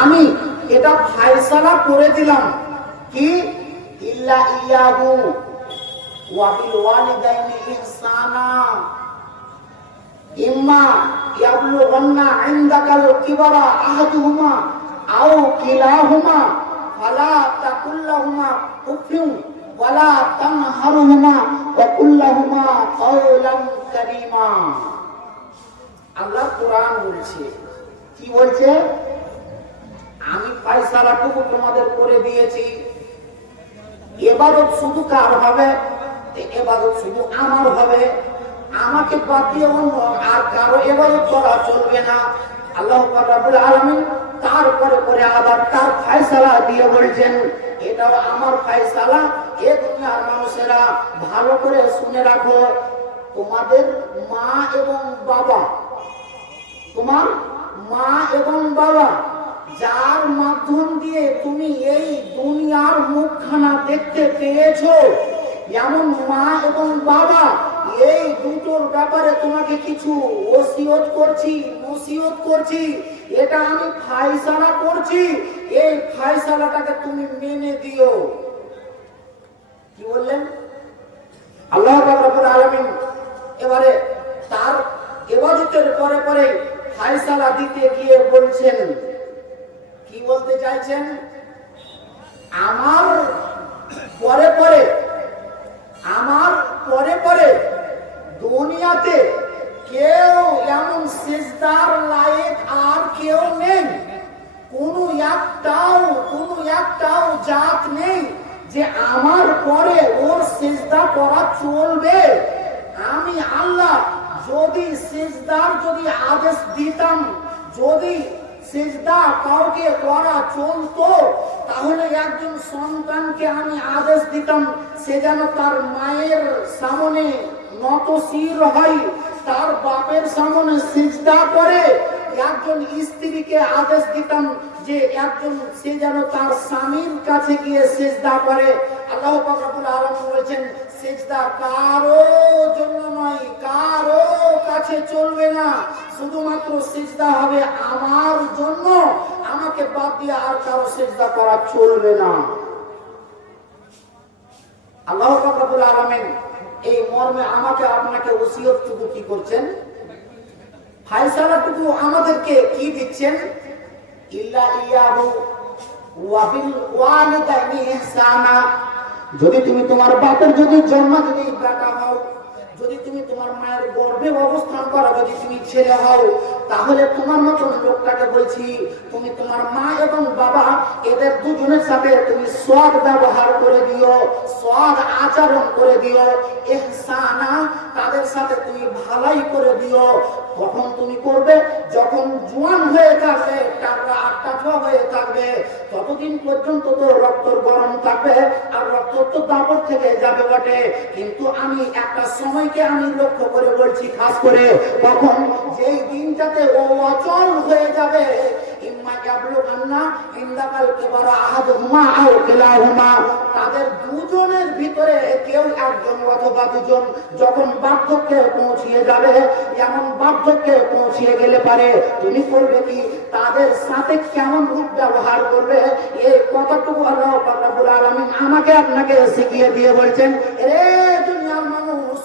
আমি এটা ফায়সালা করে দিলাম কি ইল্লা ইয়াহু ওয়া বিল ওয়ালিদাইনি ইহসানা ইম্মা ইয়াবলুগান্না ইনদাকাল কিবারা আহাদুহুমা আও কিলাহুমা ফালা তাকুল লাহুমা উফিন ওয়ালা তানহারুহুমা ওয়া কুল লাহুমা কাওলান কারীমা। আল্লাহ কোরআন বলছে, কি বলছে? আমি ফয়সালাটুকু তোমাদের করে দিয়েছি। ইবাদত শুধু কার হবে? ইবাদত শুধু আমার হবে। আমাকে বাদ দিয়ে অন্য আর কারো ইবাদত করা চলবে না। আল্লাহ রাব্বুল আলামিন তারপরে পরে আবার তার ফয়সালা দিয়ে বলছেন, এটাও আমার ফয়সালা। এ দুনিয়ার মানুষেরা ভালো করে শুনে রাখো, তোমাদের মা এবং বাবা, তোমার মা এবং বাবা যার মাধ্যম দিয়ে তুমি এই দুনিয়ার মুখখানা দেখতে পেয়েছো, এমন মা এবং বাবা, এই দুটোর ব্যাপারে তোমাকে কিছু ওসিয়ত করছি, নসিহত করছি। এটা আমি ফয়সালা করছি, এই ফয়সালাটাকে তুমি মেনে দিও। কি বললেন আল্লাহ রাব্বুল আলামিন? এবারে তার ইবাদতের পরে পরে ফয়সালা দিতে গিয়ে বলছেন, কি বলতে চাইছেন? আমার পরে পরে দুনিয়াতে কেউ এমন সিজদার লায়েক আর কেউ নেই। কোনো একটাও জাত নেই যে আমার পরে ওর সিজদা করা চলবে। আমি আল্লাহ যদি আদেশ দিতাম, যদি সিজদা কাউকে করা চলতো, তাহলে একজন সন্তানকে আমি আদেশ দিতাম সে যেন তার মায়ের সামনে নতশির হয়, তার বাপের সামনে সিজদা করে। একজন স্ত্রীকে আদেশ দিতাম যে সে যেন তার স্বামীর কাছে গিয়ে সিজদা করে। আল্লাহ পাক রব্বুল আলামিন বলেছেন, সিজদা কারো জন্য নয়, কারো কাছে চলবে না, শুধুমাত্র সিজদা হবে আমার জন্য। আমাকে বাদ দিয়ে আর কারো সিজদা করা চলবে না। আল্লাহ পাক রব্বুল আলামিন এই মর্মে আমাকে আপনাকে ওসিয়তটুকু কি করছেন? ফয়সালাটুকু আমাদেরকে কি দিচ্ছেন? ইল্লা ইয়াহু ওয়া বিল ওয়ালিদাইনি ইহসানা। যদি তুমি তোমার বাপের যদি বেটা হও, যদি তুমি তোমার মায়ের গর্ভে অবস্থান করো, যদি তুমি ছেলে হও, তাহলে তোমার মতন লোকটাকে বলছি, তুমি তোমার মা এবং বাবা এদের দুজনের সাথে তুমি সৎ ব্যবহার করে দিও, সৎ আচরণ করে দিও। ইহসানা, তাদের সাথে তুমি ভালাই করে দিও। কখন তুমি করবে? যখন জোয়ান হয়ে থাকবে, টাকা হয়ে থাকবে, ততদিন পর্যন্ত তো রক্ত গরম থাকবে আর রক্ত তো দাপট থেকে যাবে বটে। কিন্তু আমি একটা সময়কে আমি লক্ষ্য করে বলছি, খাস করে তখন যেই দিনটাতে ও অচল হয়ে যাবে, তাদের দুজনের ভিতরে কেউ একজন অথবা দুজন যখন বার্ধক্যে পৌঁছিয়ে যাবে, এমন বার্ধক্যে পৌঁছিয়ে গেলে পারে তুমি করবে কি? তাদের সাথে কেমন রূপ ব্যবহার করবে, এই কথাটুকু আল্লাহ পাক রব্বুল আলামিন আমাকে আপনাকে শিখিয়ে দিয়ে বলছেন, রে দুনিয়ার মানুষ,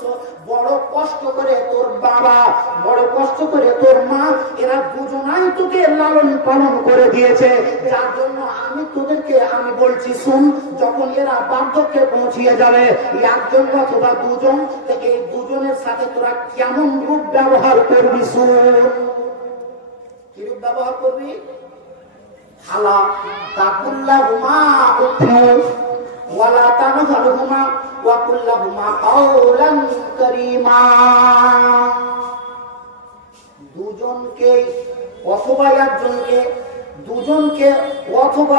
বড় কষ্ট করে তোর বাবা, বড় কষ্ট করে তোর মা, এরা দুজনাই তোকে লালন পালন করে দিয়েছে, যার জন্য আমি তোদেরকে আমি বলছি, শুন, যখন এরা বার্ধক্যে পৌঁছিয়ে যাবে, একজন অথবা দুজন, এই দুজনের সাথে তোরা কেমন রূপ ব্যবহার করবি? শুন, কি রূপ ব্যবহার করবি? হালা তাকুল্লাহুমা উফিন ওয়ালা তানহারহুমা ওয়া কুল লাহুমা কাওলান কারীমা। দুজনকে অথবা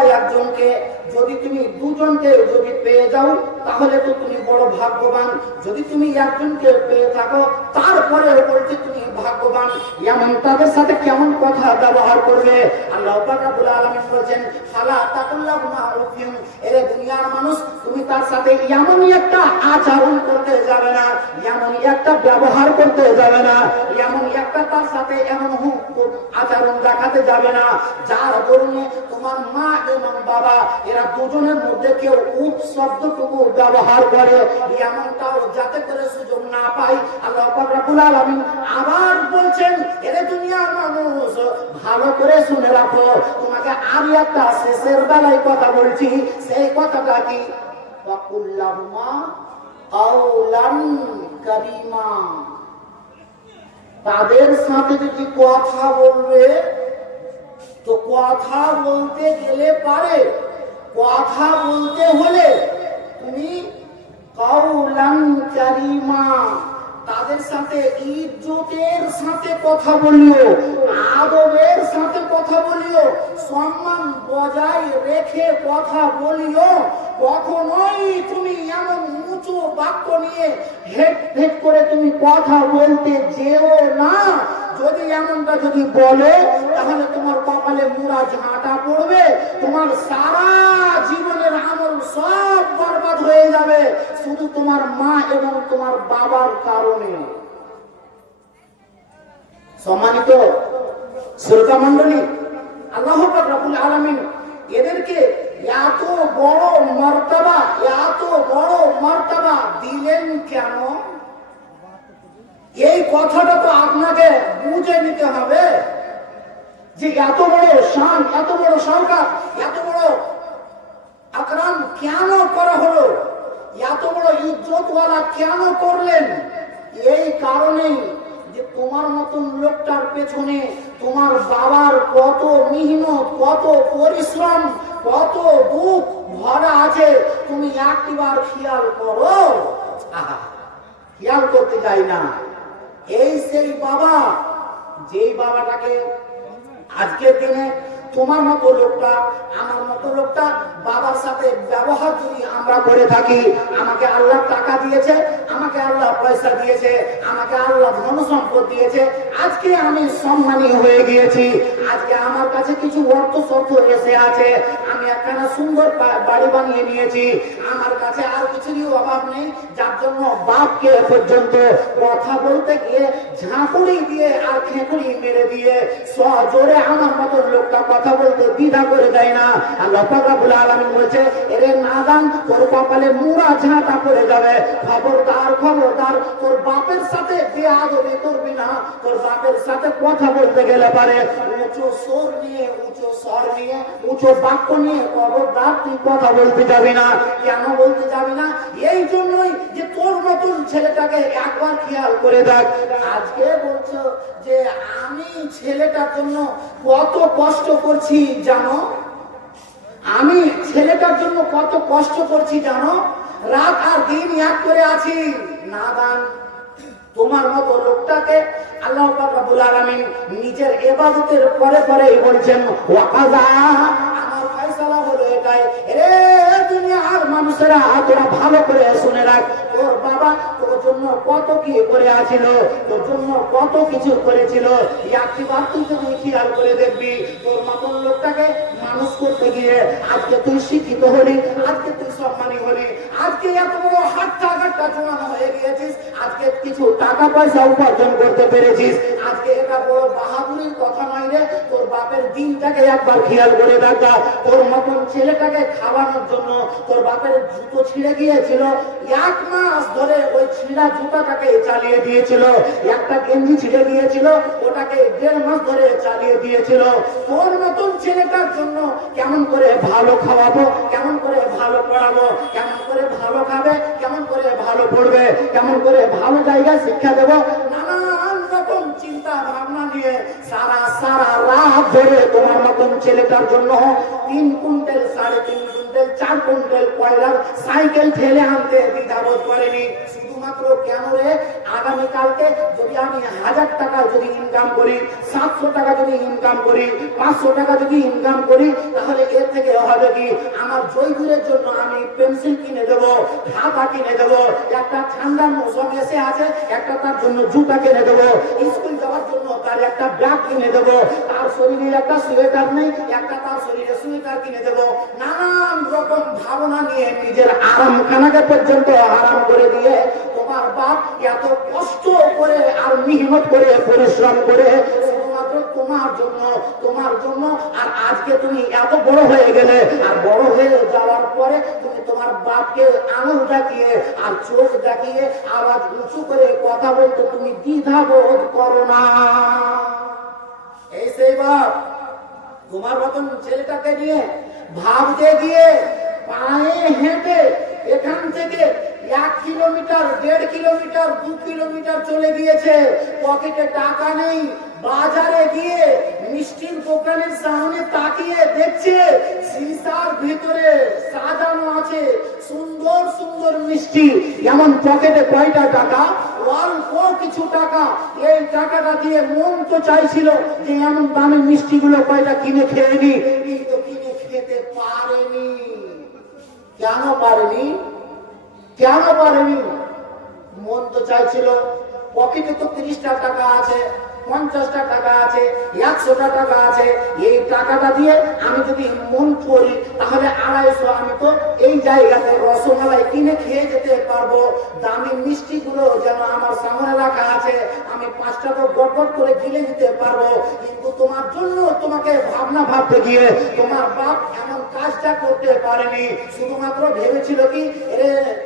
একজনকে যদি তুমি দুজনকে যদি পেয়ে যাও, তাহলে তো তুমি বড় ভাগ্যবান। যদি তুমি একজনকে পেয়ে থাকো, তারপরে বলছে তুমি ভাগ্যবান, এমন তাদের সাথে কেমন কথা ব্যবহার করবে। আল্লাহ পাক রব্বুল আলামিন বলেন, ফালা তাকুল্লাহুমা উফিন, এরে দুনিয়ার মানুষ, তুমি তার সাথে এমনই একটা আচরণ করতে যাবে না, এমনই একটা ব্যবহার করতে যাবে না, এমনই একটা তার সাথে এমন আচরণ দেখাতে যাবে না যার দরুনে তোমার মা এবং বাবা এরা দুজনের মধ্যে কেউ উপ শব্দটুকু ব্যবহার করে, এমনটাও যাতে করে সুযোগ না পাই। আল্লাহ পাক রব্বুল আলামিন আবার বলছেন, এরে দুনিয়ার মানুষ, ভালো করে শুনে রাখো, তোমাকে আর একটা শেষের বেলায় কথা বলছি। সেই কথাটা কি? ওয়াকুল্লাহুমা কাওলান কারীমা, তাদের সাথে যদি কথা বলবে তো কথা বলতে গেলে পারে, কথা বলতে হলে তুমি কাওলান কারীমা, তাদের সাথে ইজ্জতের সাথে কথা বলিও, আদবের সাথে কথা বলিও, সম্মান বজায় রেখে কথা বলিও। কখনোই তুমি এমন উঁচু বাক্য নিয়ে হেট হেট করে তুমি কথা বলতে যেও না। যদি এমনটা যদি বলে তাহলে তোমার কপালে মুড়া ঝাঁটা পড়বে, তোমার সারা জীবনের আমল সব বরবাদ হয়ে যাবে শুধু তোমার মা এবং তোমার বাবার কারণে। সম্মানিত শ্রোতা মণ্ডলী, আল্লাহ পাক রব্বুল আলামিন এদেরকে এত বড় মর্তবা দিলেন কেন? এই কথাটা তো আপনাকে বুঝে নিতে হবে যে এত বড় শান, এত বড় সরকার, এত বড় আকরাম কেন করা হলো, এত বড় ইজ্জতওয়ালা কেন করলেন? এই কারণেই যে তোমার মতন লোকটার পেছনে তোমার বাবার কত মেহনত, কত পরিশ্রম, কত দুঃখ ভরা আছে, তুমি একবার খেয়াল করো। খেয়াল করতে চাই না। এই সেই বাবা, যেই বাবাটাকে আজকের দিনে তোমার মতো লোকটা, আমার মতো লোকটা বাবার সাথে ব্যবহার যদি আমরা করে থাকি, আমাকে আল্লাহ টাকা দিয়েছে, আমাকে আল্লাহ পয়সা দিয়েছে, আমাকে আল্লাহ ধন সম্পদ দিয়েছে, আজকে আমি সম্মানী হয়ে গিয়েছি, আজকে আমার কাছে কিছু অর্থ শর্ত এসে আছে, আমি একখানা সুন্দর বাড়ি বানিয়ে নিয়েছি, আমার কাছে আর কিছুরই অভাব নেই, যার জন্য বাপকে পর্যন্ত কথা বলতে গিয়ে ঝাঁকুড়ি দিয়ে আর খেঁকুড়ি মেরে দিয়ে সজোরে আমার মতো লোকটা কথা বলতে দ্বিধা করে দেয় না। আল্লাহ পাক রব্বুল আলামিন বলেছে, এরে নাদান, তোর কপালে মুড়া ঝাঁটা পড়ে যাবে, খবরদার খবরদার, তোর বাপের সাথে বেয়াদবি করবি না, তোর বাপের সাথে কথা বলতে গেলে পারে উঁচু স্বর নিয়ে, উঁচু স্বর নিয়ে, উঁচু বাক্য নিয়ে খবরদার তুই কথা বলতে যাবি না। কেন বলতে যাবি না? এই জন্যই যে তোর নতুন ছেলেটাকে একবার খেয়াল করে দেখ। আজকে বলছো যে আমি ছেলেটার জন্য কত কষ্ট করছি জানো, আমি ছেলেটার জন্য কত কষ্ট করছি জানো, রাত আর দিন এক করে আছি। নাদান, তোমার মতো লোকটাকে আল্লাহ পাক রব্বুল আলামিন নিজের ইবাদতের পরে পরে বলছেন, ওয়াকাযা, আমার ফয়সালা হলো এটাই। রে দুনিয়ার মানুষেরা তোরা ভালো করে শুনে রাখ, তোর বাবা তোর জন্য কত কি করে আছিল, তোর জন্য কত কিছু করেছিল, একবার তুই যদি খেয়াল করে দেখবি, তোর মতন লোকটাকে মানুষ করতে গিয়ে আজকে তুই শিক্ষিত হলি, আজকে তুই সম্মানী হলি, আজকে এত বড় হাট্টা ঘাট্টা জোয়ানো হয়ে গিয়েছিস, আজকে কিছু টাকা পয়সা উপার্জন করতে পেরেছিস, আজকে এটা বড় বাহাদুরির কথা নয় রে। তোর বাপের দিনটাকে একবার খেয়াল করে দেখা, তোর মতন ছেলেটাকে খাওয়ানোর জন্য তোর বাপের জুতো ছিঁড়ে গিয়েছিল, 1 মাস ধরে ওই ছিঁড়া জুতাটাকে চালিয়ে দিয়েছিল, একটা গেঞ্জি ছিঁড়ে গিয়েছিল, ওটাকে 1.5 মাস ধরে চালিয়ে দিয়েছিল। তোর মতন ছেলেটার জন্য কেমন করে ভালো খাওয়াবো, কেমন করে ভালো পড়াবো, কেমন করে ভালো খাবে, কেমন করে ভালো পড়বে, কেমন করে ভালো জায়গায় শিক্ষা দেবো, নানান রকম চিন্তা ভাবনা নিয়ে সারা রাত ধরে তোমার মতন ছেলেটার জন্য 3 কুইন্টাল 3.5 কুইন্টাল 4 কুইন্টাল কয়লার সাইকেল ঠেলে আনতে দ্বিধাবোধ করেনি। শুধুমাত্র কেন রে, আগামীকালকে যদি আমি 1000 টাকা যদি ইনকাম করি, 700 টাকা যদি ইনকাম করি, 500 টাকা যদি ইনকাম করি, তাহলে এর থেকে হবে কি, আমার জয়গুরের জন্য আমি পেন্সিল কিনে দেবো, খাতা কিনে দেবো, একটা ঠান্ডা মৌসুম এসে আছে, একটা তার জন্য জুতা কিনে দেবো, স্কুল যাওয়ার জন্য তার একটা ব্যাগ কিনে দেবো, তার শরীরে একটা সোয়েটার নেই, একটা তার শরীরে সোয়েটার কিনে দেবো। নানান রকম ভাবনা নিয়ে নিজের আরামখানাকে পর্যন্ত আরাম করে দিয়ে তোমার বাপ এত কষ্ট করে আর মেহনত করে পরিশ্রম করে শুধুমাত্র তোমার জন্য। আর আজকে তুমি এত বড় হয়ে গেলে, আর বড় হয়ে যাওয়ার পরে তুমি তোমার বাপকে আঙুল দেখিয়ে আর চোখ দেখিয়ে আওয়াজ উঁচু করে কথা বলতে তুমি দ্বিধা বোধ করো না। এই সেই বাপ তোমার মতন ছেলেটাকে নিয়ে ভাবতে গিয়ে পায়ে হেঁটে এখান থেকে 1 কিলোমিটার 1.5 কিলোমিটার 2 কিলোমিটার চলে গিয়েছে, পকেটে টাকা নেই, বাজারে গিয়ে মিষ্টির দোকানের সামনে তাকিয়ে দেখছে সিসার ভিতরে সাজানো আছে সুন্দর সুন্দর মিষ্টি, এমন পকেটে কয়টা টাকা, অল্প কিছু টাকা। এই টাকাটা দিয়ে মন তো চাইছিল যে এমন দামি মিষ্টিগুলো কয়টা কিনে খেয়ে নি, কিন্তু কিনে খেতে পারেনি। কেন পারেনি? কেন পারেনি? মন তো চাইছিল, পকেটে তো 30টা টাকা আছে, 50টা টাকা আছে, 100টা টাকা আছে, এই টাকাটা দিয়ে আমি যদি মন করি তাহলে 250, আমি তো এই জায়গাতে রসমালাই কিনে খেয়ে যেতে পারবো, দামি মিষ্টিগুলো যেন আমার সামনে রাখা আছে, আমি 5টা তো গটগট করে গিলে দিতে পারবো। কিন্তু তোমার জন্য তোমাকে ভাবনা ভাবতে গিয়ে তোমার বাপ এমন কাজটা করতে পারেনি। শুধুমাত্র ভেবেছিল কি,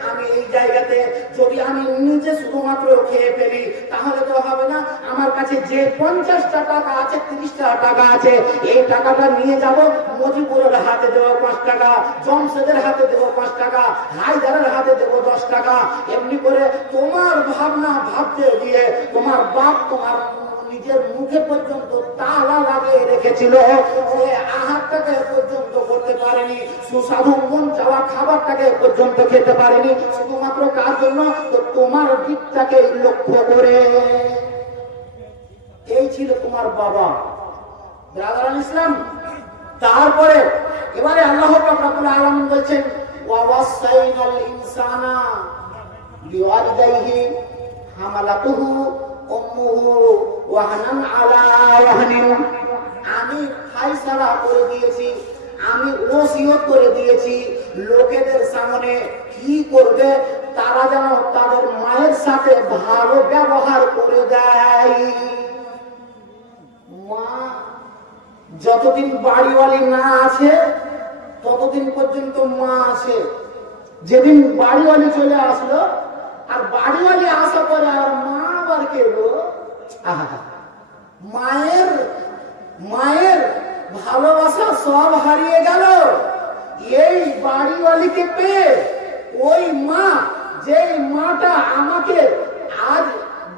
আমি এই জায়গাতে যদি আমি নিজে শুধুমাত্র খেয়ে ফেলি তাহলে তো হবে না, আমার কাছে যে 50টা টাকা আছে, 30টা টাকা আছে, এই টাকাটা নিয়ে যাব, মজিবুরের হাতে দেবো 5 টাকা, জমশেদের হাতে দেবো 5 টাকা, হায়দারের হাতে দেবো 10 টাকা। এমনি করে তোমার ভাবনা ভাবতে গিয়ে তোমার বাপ তোমার নিজের মুখে পর্যন্ত তালা লাগিয়ে রেখেছিল, সে আহারটাকে পর্যন্ত করতে পারেনি, সুস্বাদু মন চাওয়া খাবারটাকে পর্যন্ত খেতে পারেনি। শুধুমাত্র কার জন্য? তো তোমার দিকটাকে লক্ষ্য করে। এই ছিল তোমার বাবা। ব্রাদার ইসলাম, তারপরে এবারে আল্লাহ পাক রব্বুল আলামিন বলছেন, ওয়া ওয়াসাইনাল ইনসানা বিওয়ালিদাইহি হামালাতুহু উম্মুহু ওয়াহানান আলা ওয়াহানিন। আমি ফায়সালা করে দিয়েছি, আমি ওসিয়ত করে দিয়েছি লোকেদের সামনে কি করবে, তারা যেন তাদের মায়ের সাথে ভালো ব্যবহার করে দেয়। মা যতদিন বাড়িওয়ালি না আছে ততদিন পর্যন্ত মা আছে, যেদিন বাড়িওয়ালি চলে আসলো আর বাড়িওয়ালি আসা পরে আর মা আবার কেউ, মায়ের ভালোবাসা সব হারিয়ে গেল এই বাড়িওয়ালিকে পেয়ে। ওই মা, যে মাটা আমাকে আজ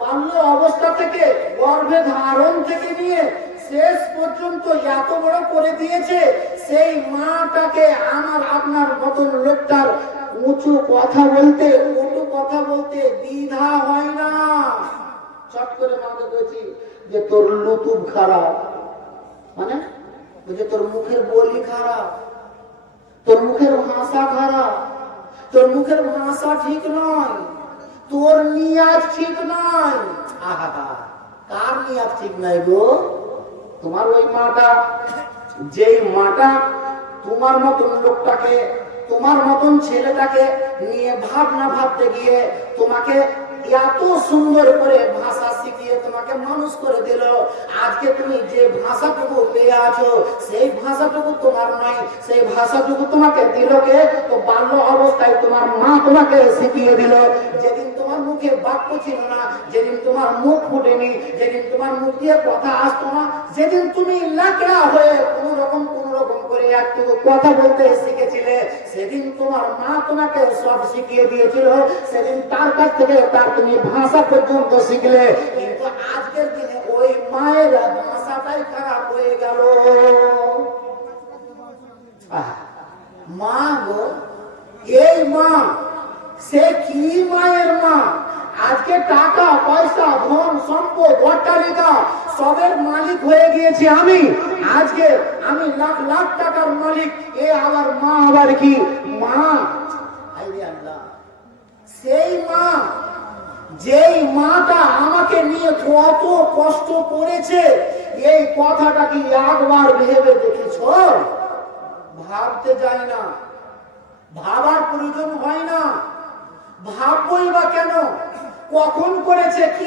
বাল্য অবস্থা থেকে গর্ভে ধারণ থেকে নিয়ে শেষ পর্যন্ত এত বড় করে দিয়েছে, সেই মাটাকে আমার আপনার মতন লোকটার উঁচু কথা বলতে, উঁচু কথা বলতে দ্বিধা হয় না। চট করে মাকে বলছি যে তোর লুতুব খারাপ, মানে বলছে তোর মুখের বলি খারাপ, তোর মুখের ভাষা খারাপ, তোর মুখের ভাষা ঠিক নয়, তোর নিয়াজ ঠিক নয়। কার নিয়াজ ঠিক নাই গো? তোমার ওই মাটা, যেই মাটা তোমার মতন লোকটাকে, তোমার মতন ছেলেটাকে নিয়ে ভাবনা ভাবতে গিয়ে তোমাকে এত সুন্দর করে ভাষা শিখিয়ে তোমাকে মানুষ করে দিল, আজকে তুমি যে ভাষাটুকু পেয়ে আছো সেই ভাষাটুকু তোমার নয়, সেই ভাষাটুকু তোমাকে দিল কে? তো বাল্য অবস্থায় তোমার মা তোমাকে শিখিয়ে দিল। যেদিন তোমার মুখে বাক্য ছিল না, যেদিন তোমার মুখ ফুটেনি, যেদিন তোমার মুখ দিয়ে কথা আসতো না, যেদিন তুমি লাকড়া হয়ে কোন রকম করে একটু কথা বলতে শিখেছিলে, সেদিন তোমার মা তোমাকে সব শিখিয়ে দিয়েছিল, সেদিন তার কাছ থেকে তার তুমি ভাষা পর্যন্ত শিখলে। কিন্তু আজকের দিনে ওই মায়ের ভাষাটাই খারাপ হয়ে গেল। মা গো, এই মা, সে কি মায়ের মা? আজকে টাকা পয়সা ধন সম্পদ অট্টালিকা সবের মালিক হয়ে গিয়েছি আমি। আজকে আমি লাখ লাখ টাকার মালিক, এ আবার মা আবার কি মা? আরে আল্লাহ, সেই মা, যেই মাটা আমাকে নিয়ে কত কষ্ট করেছে, এই কথাটা কি একবার ভেবে দেখেছো? ভাবতে যায় না, ভাবার প্রয়োজন হয় না। ভাববই বা কেন? কখন করেছে, কি